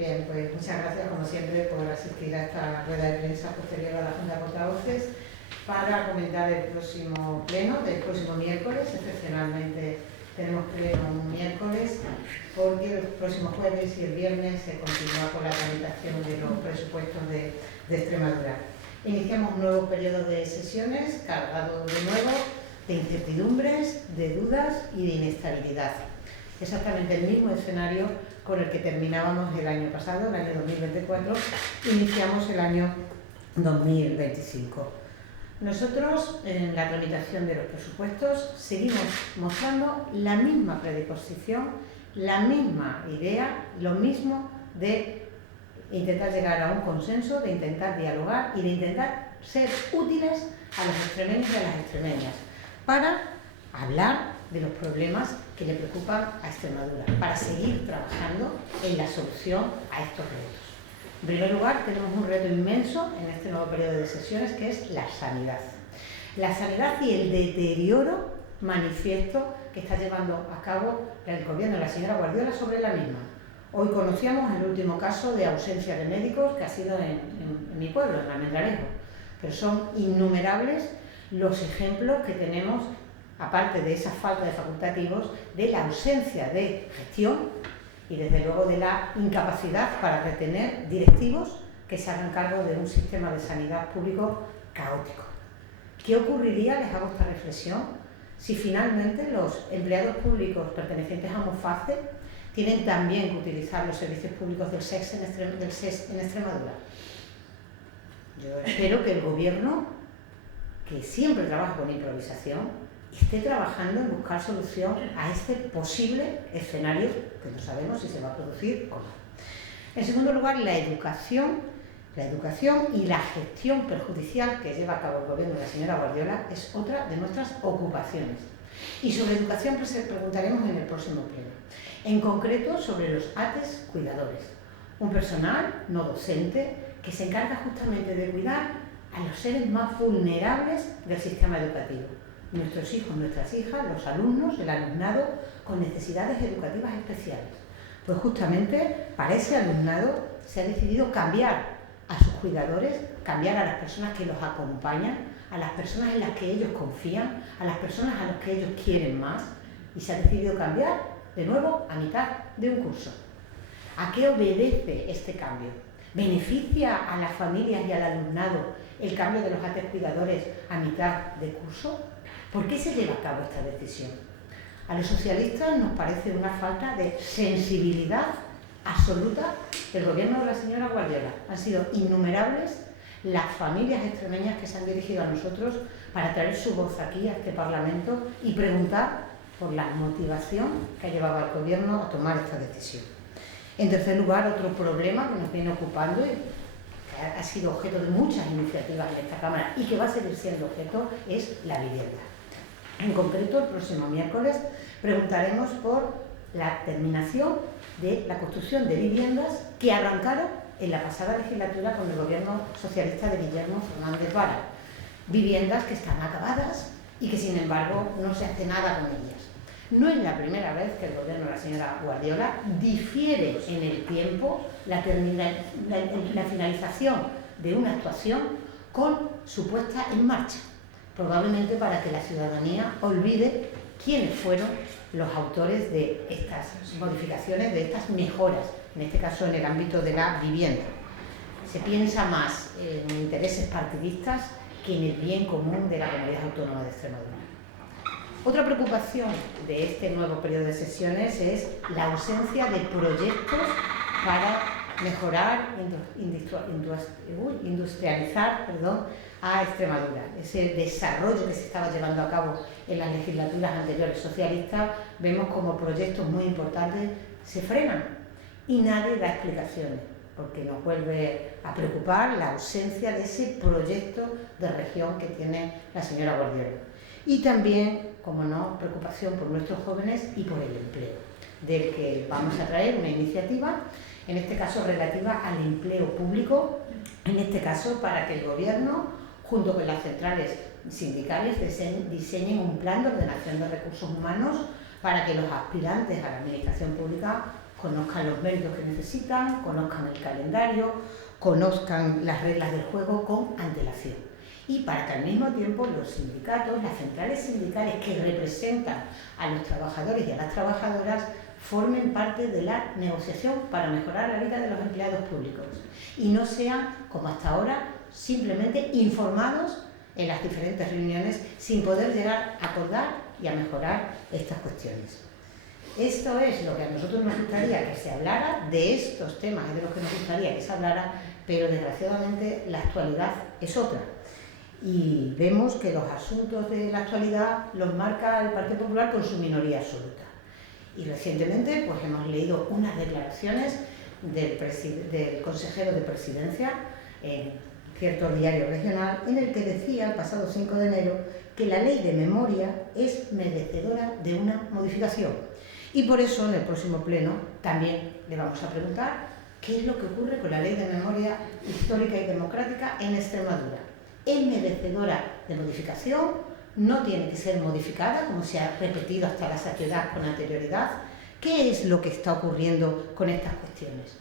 Bien, pues muchas gracias como siempre por asistir a esta rueda de prensa posterior a la Junta de Portavoces para comentar el próximo pleno del próximo miércoles. Excepcionalmente tenemos pleno un miércoles porque el próximo jueves y el viernes se continúa con la tramitación de los presupuestos de Extremadura. Iniciamos un nuevo periodo de sesiones cargado de nuevo de incertidumbres, de dudas y de inestabilidad. Exactamente el mismo escenario con el que terminábamos el año pasado, el año 2024, iniciamos el año 2025. Nosotros, en la tramitación de los presupuestos, seguimos mostrando la misma predisposición, la misma idea, lo mismo de intentar llegar a un consenso, de intentar dialogar y de intentar ser útiles a los extremeños y a las extremeñas para hablar de los problemas que le preocupan a Extremadura, para seguir trabajando en la solución a estos retos. En primer lugar, tenemos un reto inmenso en este nuevo periodo de sesiones, que es la sanidad. La sanidad y el deterioro manifiesto que está llevando a cabo el gobierno de la señora Guardiola sobre la misma. Hoy conocíamos el último caso de ausencia de médicos que ha sido en mi pueblo, en Almendralejo, pero son innumerables los ejemplos que tenemos, aparte de esa falta de facultativos, de la ausencia de gestión y desde luego de la incapacidad para retener directivos que se hagan cargo de un sistema de sanidad público caótico. ¿Qué ocurriría, les hago esta reflexión, si finalmente los empleados públicos pertenecientes a Moface tienen también que utilizar los servicios públicos del SES en Extremadura? Yo espero que el gobierno, que siempre trabaja con improvisación, esté trabajando en buscar solución a este posible escenario que no sabemos si se va a producir o no. En segundo lugar, la educación y la gestión perjudicial que lleva a cabo el gobierno de la señora Guardiola es otra de nuestras ocupaciones. Y sobre educación preguntaremos en el próximo pleno. En concreto, sobre los ATES cuidadores, un personal no docente que se encarga justamente de cuidar a los seres más vulnerables del sistema educativo. Nuestros hijos, nuestras hijas, los alumnos, el alumnado con necesidades educativas especiales. Pues justamente para ese alumnado se ha decidido cambiar a sus cuidadores, cambiar a las personas que los acompañan, a las personas en las que ellos confían, a las personas a las que ellos quieren más, y se ha decidido cambiar de nuevo a mitad de un curso. ¿A qué obedece este cambio? ¿Beneficia a las familias y al alumnado el cambio de los ATES cuidadores a mitad de curso? ¿Por qué se lleva a cabo esta decisión? A los socialistas nos parece una falta de sensibilidad absoluta del gobierno de la señora Guardiola. Han sido innumerables las familias extremeñas que se han dirigido a nosotros para traer su voz aquí a este Parlamento y preguntar por la motivación que ha llevado al gobierno a tomar esta decisión. En tercer lugar, otro problema que nos viene ocupando y que ha sido objeto de muchas iniciativas en esta Cámara y que va a seguir siendo objeto es la vivienda. En concreto, el próximo miércoles preguntaremos por la terminación de la construcción de viviendas que arrancaron en la pasada legislatura con el gobierno socialista de Guillermo Fernández Vara. Viviendas que están acabadas y que, sin embargo, no se hace nada con ellas. No es la primera vez que el gobierno de la señora Guardiola difiere en el tiempo la finalización de una actuación con su puesta en marcha, probablemente para que la ciudadanía olvide quiénes fueron los autores de estas modificaciones, de estas mejoras, en este caso en el ámbito de la vivienda. Se piensa más en intereses partidistas que en el bien común de la Comunidad Autónoma de Extremadura. Otra preocupación de este nuevo periodo de sesiones es la ausencia de proyectos para mejorar, industrializar a Extremadura. Ese desarrollo que se estaba llevando a cabo en las legislaturas anteriores socialistas, vemos como proyectos muy importantes se frenan y nadie da explicaciones, porque nos vuelve a preocupar la ausencia de ese proyecto de región que tiene la señora Guardiola. Y también, como no, preocupación por nuestros jóvenes y por el empleo, del que vamos a traer una iniciativa, en este caso relativa al empleo público, en este caso para que el gobierno, junto con las centrales sindicales, diseñen un plan de ordenación de recursos humanos para que los aspirantes a la administración pública conozcan los méritos que necesitan, conozcan el calendario, conozcan las reglas del juego con antelación. Y para que al mismo tiempo los sindicatos, las centrales sindicales que representan a los trabajadores y a las trabajadoras, formen parte de la negociación para mejorar la vida de los empleados públicos y no sean, como hasta ahora, simplemente informados en las diferentes reuniones sin poder llegar a acordar y a mejorar estas cuestiones. Esto es lo que a nosotros nos gustaría que se hablara, de estos temas es de los que nos gustaría que se hablara, pero desgraciadamente la actualidad es otra. Y vemos que los asuntos de la actualidad los marca el Partido Popular con su minoría absoluta. Y recientemente pues, hemos leído unas declaraciones del consejero de Presidencia en cierto diario regional, en el que decía el pasado 5 de enero que la ley de memoria es merecedora de una modificación. Y por eso en el próximo pleno también le vamos a preguntar qué es lo que ocurre con la ley de memoria histórica y democrática en Extremadura. ¿Es merecedora de modificación? ¿No tiene que ser modificada, como se ha repetido hasta la saciedad con anterioridad? ¿Qué es lo que está ocurriendo con estas cuestiones?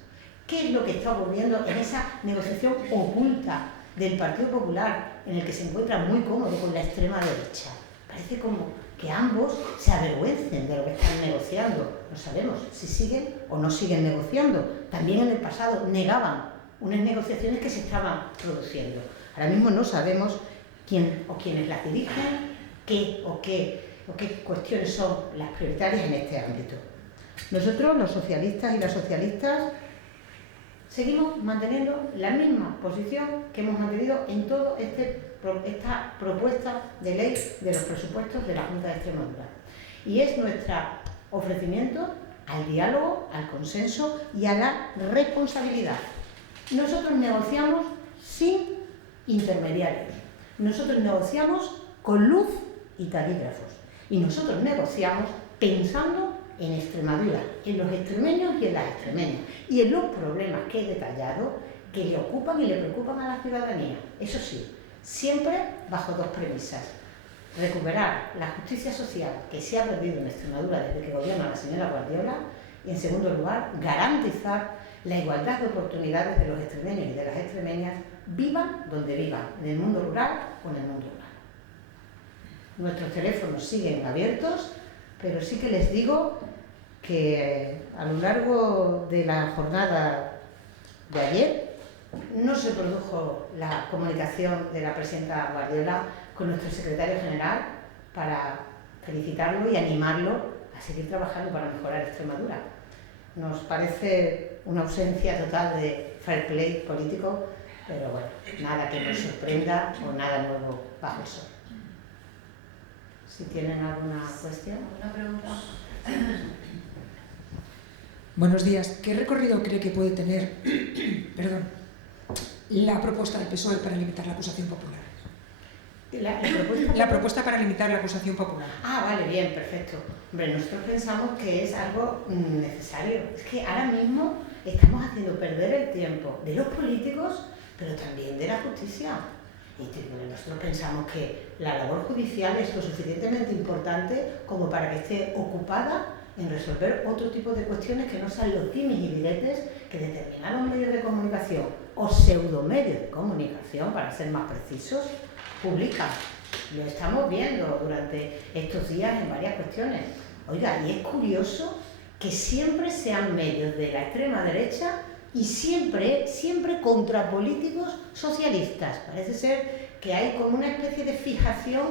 ¿Qué es lo que está ocurriendo en esa negociación oculta del Partido Popular, en el que se encuentra muy cómodo con la extrema derecha? Parece como que ambos se avergüencen de lo que están negociando. No sabemos si siguen o no siguen negociando. También en el pasado negaban unas negociaciones que se estaban produciendo. Ahora mismo no sabemos quién o quiénes las dirigen, qué cuestiones son las prioritarias en este ámbito. Nosotros, los socialistas y las socialistas, seguimos manteniendo la misma posición que hemos mantenido en toda esta propuesta de ley de los presupuestos de la Junta de Extremadura. Y es nuestro ofrecimiento al diálogo, al consenso y a la responsabilidad. Nosotros negociamos sin intermediarios. Nosotros negociamos con luz y taquígrafos. Y nosotros negociamos pensando en Extremadura, en los extremeños y en las extremeñas, y en los problemas que he detallado que le ocupan y le preocupan a la ciudadanía. Eso sí, siempre bajo dos premisas. Recuperar la justicia social que se ha perdido en Extremadura desde que gobierna la señora Guardiola y, en segundo lugar, garantizar la igualdad de oportunidades de los extremeños y de las extremeñas, vivan donde vivan, en el mundo rural o en el mundo rural. Nuestros teléfonos siguen abiertos, pero sí que les digo que a lo largo de la jornada de ayer no se produjo la comunicación de la presidenta Guardiola con nuestro secretario general para felicitarlo y animarlo a seguir trabajando para mejorar Extremadura. Nos parece una ausencia total de fair play político, pero bueno, nada que nos sorprenda o nada nuevo bajo el sol. Si tienen alguna cuestión. ¿Alguna pregunta? Buenos días. ¿Qué recorrido cree que puede tener la propuesta del PSOE para limitar la acusación popular? La propuesta para limitar la acusación popular. Ah, vale, bien, perfecto. Hombre, nosotros pensamos que es algo necesario. Es que ahora mismo estamos haciendo perder el tiempo de los políticos, pero también de la justicia. Y nosotros pensamos que la labor judicial es lo suficientemente importante como para que esté ocupada en resolver otro tipo de cuestiones que no sean los dimes y diretes que determinados medios de comunicación o pseudomedios de comunicación, para ser más precisos, publican. Lo estamos viendo durante estos días en varias cuestiones. Oiga, y es curioso que siempre sean medios de la extrema derecha y siempre contra políticos socialistas. Parece ser que hay como una especie de fijación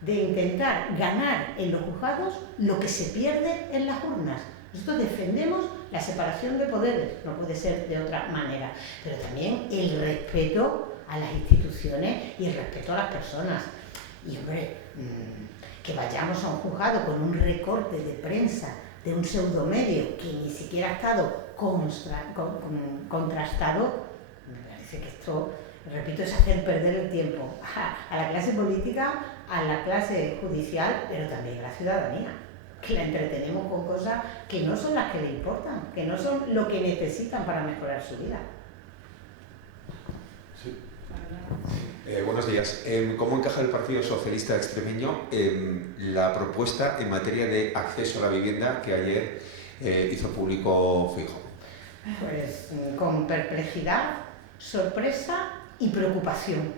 de intentar ganar en los juzgados lo que se pierde en las urnas. Nosotros defendemos la separación de poderes, no puede ser de otra manera, pero también el respeto a las instituciones y el respeto a las personas. Y hombre, que vayamos a un juzgado con un recorte de prensa de un pseudomedio que ni siquiera ha estado contrastado, me parece que esto, repito, es hacer perder el tiempo a la clase política, a la clase judicial, pero también a la ciudadanía, que la entretenemos con cosas que no son las que le importan, que no son lo que necesitan para mejorar su vida. Sí. Buenos días. ¿Cómo encaja el Partido Socialista Extremeño la propuesta en materia de acceso a la vivienda que ayer hizo público Feijóo? Pues con perplejidad, sorpresa y preocupación,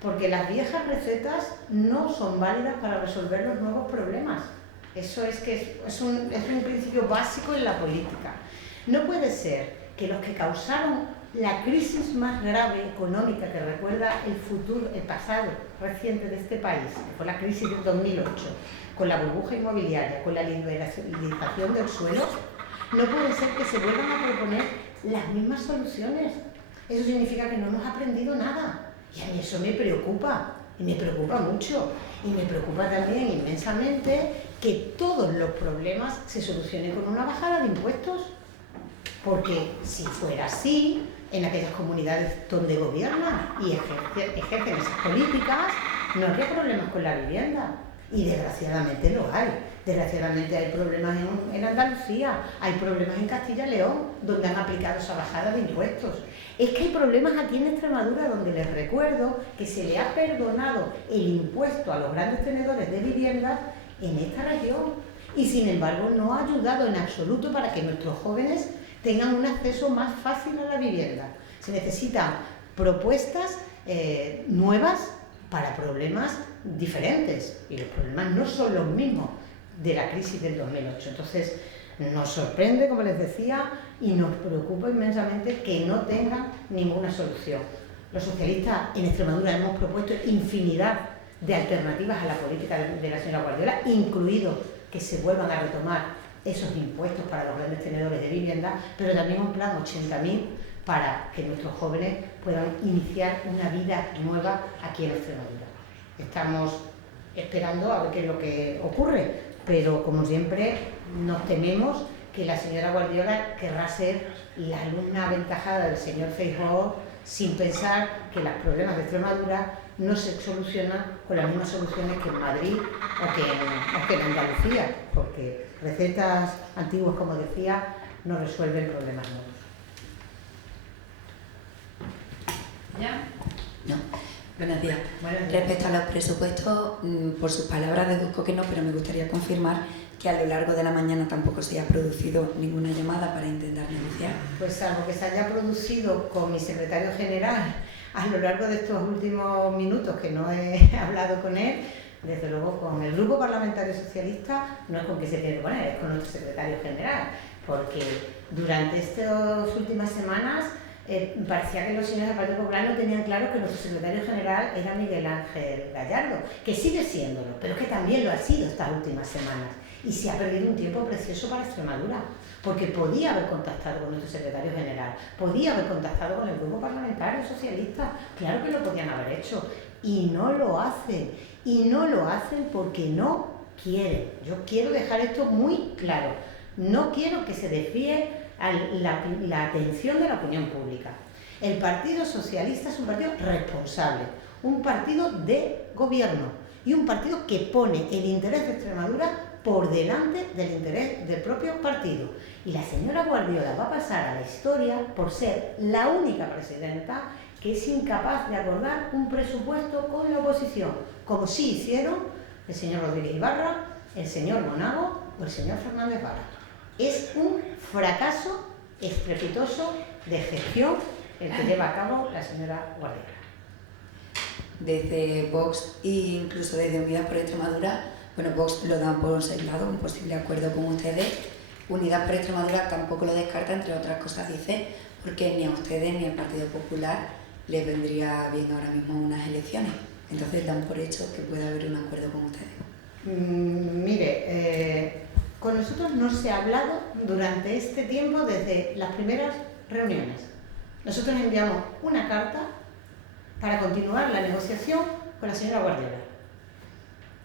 porque las viejas recetas no son válidas para resolver los nuevos problemas. Eso es un principio básico en la política. No puede ser que los que causaron la crisis más grave económica que recuerda el pasado reciente de este país, que fue la crisis del 2008, con la burbuja inmobiliaria, con la liberalización del suelo, no puede ser que se vuelvan a proponer las mismas soluciones. Eso significa que no hemos aprendido nada. Y a mí eso me preocupa, y me preocupa mucho. Y me preocupa también inmensamente que todos los problemas se solucionen con una bajada de impuestos. Porque si fuera así, en aquellas comunidades donde gobiernan y ejercen esas políticas, no habría problemas con la vivienda. Y desgraciadamente lo hay. Desgraciadamente hay problemas en Andalucía, hay problemas en Castilla y León, donde han aplicado esa bajada de impuestos. Es que hay problemas aquí en Extremadura, donde les recuerdo que se le ha perdonado el impuesto a los grandes tenedores de viviendas en esta región. Y sin embargo no ha ayudado en absoluto para que nuestros jóvenes tengan un acceso más fácil a la vivienda. Se necesitan propuestas nuevas para problemas diferentes, y los problemas no son los mismos de la crisis del 2008. Entonces, nos sorprende, como les decía, y nos preocupa inmensamente que no tengan ninguna solución. Los socialistas en Extremadura hemos propuesto infinidad de alternativas a la política de la señora Guardiola, incluido que se vuelvan a retomar esos impuestos para los grandes tenedores de vivienda, pero también un plan 80.000 para que nuestros jóvenes puedan iniciar una vida nueva aquí en Extremadura. Estamos esperando a ver qué es lo que ocurre, pero como siempre nos tememos que la señora Guardiola querrá ser la alumna aventajada del señor Feijóo sin pensar que los problemas de Extremadura no se solucionan con las mismas soluciones que en Madrid o que en Andalucía, porque recetas antiguas, como decía, no resuelven problemas nuevos. ¿Ya? No. Buenos días. Buenos días. Respecto a los presupuestos, por sus palabras deduzco que no, pero me gustaría confirmar que a lo largo de la mañana tampoco se ha producido ninguna llamada para intentar negociar. Pues salvo que se haya producido con mi secretario general a lo largo de estos últimos minutos que no he hablado con él, desde luego con el Grupo Parlamentario Socialista no es con que se tiene que poner, es con nuestro secretario general, porque durante estas últimas semanas parecía que los señores del Partido Popular no tenían claro que nuestro secretario general era Miguel Ángel Gallardo, que sigue siéndolo, pero que también lo ha sido estas últimas semanas. Y se ha perdido un tiempo precioso para Extremadura, porque podía haber contactado con nuestro secretario general, podía haber contactado con el Grupo Parlamentario Socialista, claro que lo podían haber hecho, y no lo hacen, porque no quieren. Yo quiero dejar esto muy claro, no quiero que se desvíe la atención de la opinión pública. El Partido Socialista es un partido responsable, un partido de gobierno y un partido que pone el interés de Extremadura por delante del interés del propio partido. Y la señora Guardiola va a pasar a la historia por ser la única presidenta que es incapaz de acordar un presupuesto con la oposición, como sí hicieron el señor Rodríguez Ibarra, el señor Monago o el señor Fernández Vara. Es un fracaso estrepitoso de gestión el que lleva a cabo la señora Guardiola. Desde Vox e incluso desde Unidas por Extremadura, bueno, Vox lo dan por sentado, un posible acuerdo con ustedes. Unidas por Extremadura tampoco lo descarta, entre otras cosas dice, porque ni a ustedes ni al Partido Popular les vendría bien ahora mismo unas elecciones. Entonces dan por hecho que puede haber un acuerdo con ustedes. Mire, con nosotros no se ha hablado durante este tiempo desde las primeras reuniones. Nosotros enviamos una carta para continuar la negociación con la señora Guardiola.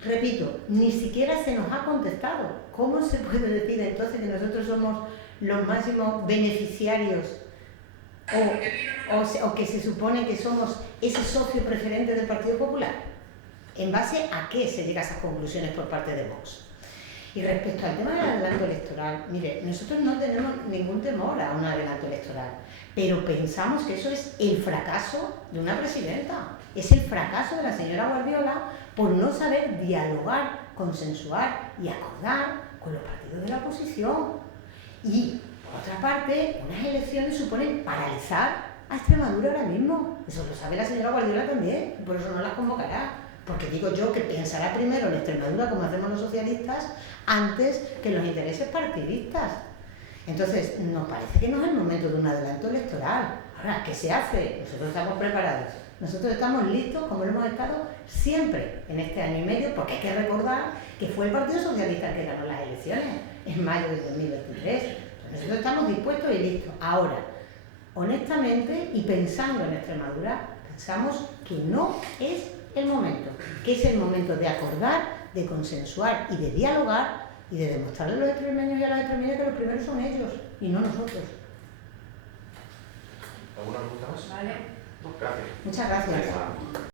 Repito, ni siquiera se nos ha contestado. ¿Cómo se puede decir entonces que nosotros somos los máximos beneficiarios o que se supone que somos ese socio preferente del Partido Popular? ¿En base a qué se llega a esas conclusiones por parte de Vox? Y respecto al tema del adelanto electoral, mire, nosotros no tenemos ningún temor a un adelanto electoral, pero pensamos que eso es el fracaso de una presidenta, es el fracaso de la señora Guardiola por no saber dialogar, consensuar y acordar con los partidos de la oposición. Y, por otra parte, unas elecciones suponen paralizar a Extremadura ahora mismo. Eso lo sabe la señora Guardiola también, por eso no las convocará. Porque digo yo que pensará primero en Extremadura, como hacemos los socialistas, antes que en los intereses partidistas. Entonces, nos parece que no es el momento de un adelanto electoral. Ahora, ¿qué se hace? Nosotros estamos preparados. Nosotros estamos listos, como lo hemos estado siempre en este año y medio, porque hay que recordar que fue el Partido Socialista el que ganó las elecciones en mayo de 2023. Nosotros estamos dispuestos y listos. Ahora, honestamente, y pensando en Extremadura, pensamos que no es el momento, que es el momento de acordar, de consensuar y de dialogar y de demostrarle a los extremeños y a las extremeñas que los primeros son ellos y no nosotros. ¿Alguna pregunta más? Vale. Gracias. Muchas gracias.